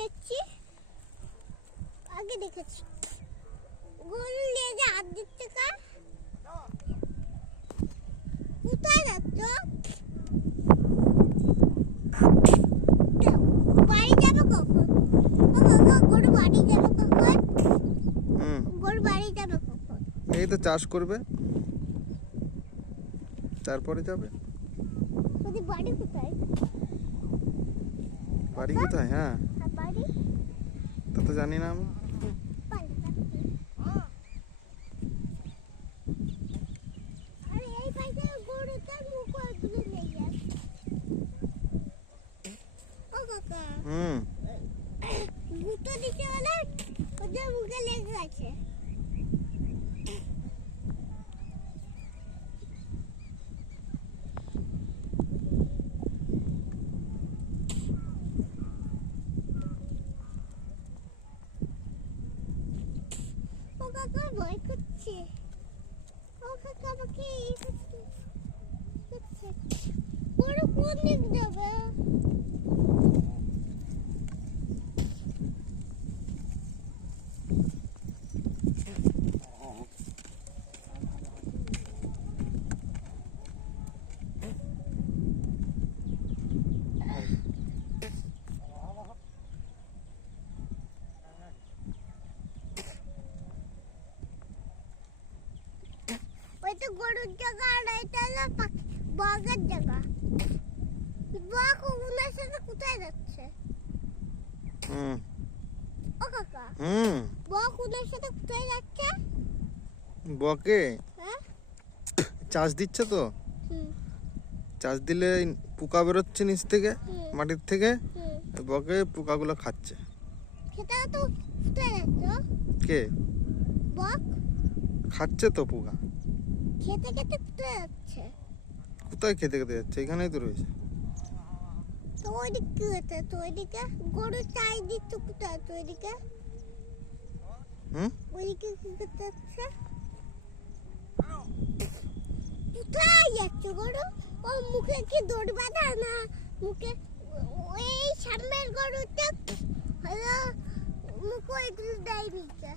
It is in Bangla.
দেখছি, আগে দেখেছি গরু লেজে হাত দিচ্ছে কার? কোথায় যাচ্ছ? বাড়ি যাবে কখন? গরু বাড়ি যাবে কখন? গরু বাড়ি যাবে কখন? এই তো চাষ করবে, তারপরে যাবে। ওদের বাড়ি কোথায়? বাড়ি কোথায়? হ্যাঁ, বাড়ি তা তো জানি না আমি। আরে এই পাশে গরুটার মুখ ওইগুলো নেই আর। ও কাকা, গুঁতো দিতে হলে ওদের মুখে লেগে আছে। ও কাকা ভয় করছে। ও কাকা আমাকে এই করছে। গরু কোন দিক যাবে? ওই তো গরুর জায়গা আর এটা হলো বাঘের জায়গা। বাঘ ওনার সাথে কোথায় যাচ্ছে? ও কাকা, বাঘ ওনার সাথে কোথায় যাচ্ছে? বকে হ্যাঁ, চাষ দিচ্ছে তো, চাষ দিলে পোকা বেরোচ্ছে নিচ থেকে, মাটির থেকে। বকে পোকাগুলো খাচ্ছে। খেতে তো কোথায় যাচ্ছে? কে বাঘ খাচ্ছে তো পোকা? খেতে খেতে কোথায় যাচ্ছে? কোথায় খেতে খেতে যাচ্ছে? এখানেই তো রয়েছে। তো ওইদিকে কি হচ্ছে? তো ওইদিকে গরু চাই দিচ্ছে কোথায়? তো ওইদিকে ওইদিকে কি করতে যাচ্ছে? কোথায় যাচ্ছে গরু? ও মুখে কি দড়ি বাঁধা না মুখে? ওই সামনের গরুটা হলো মুখে ওইগুলো দেয় নিচে।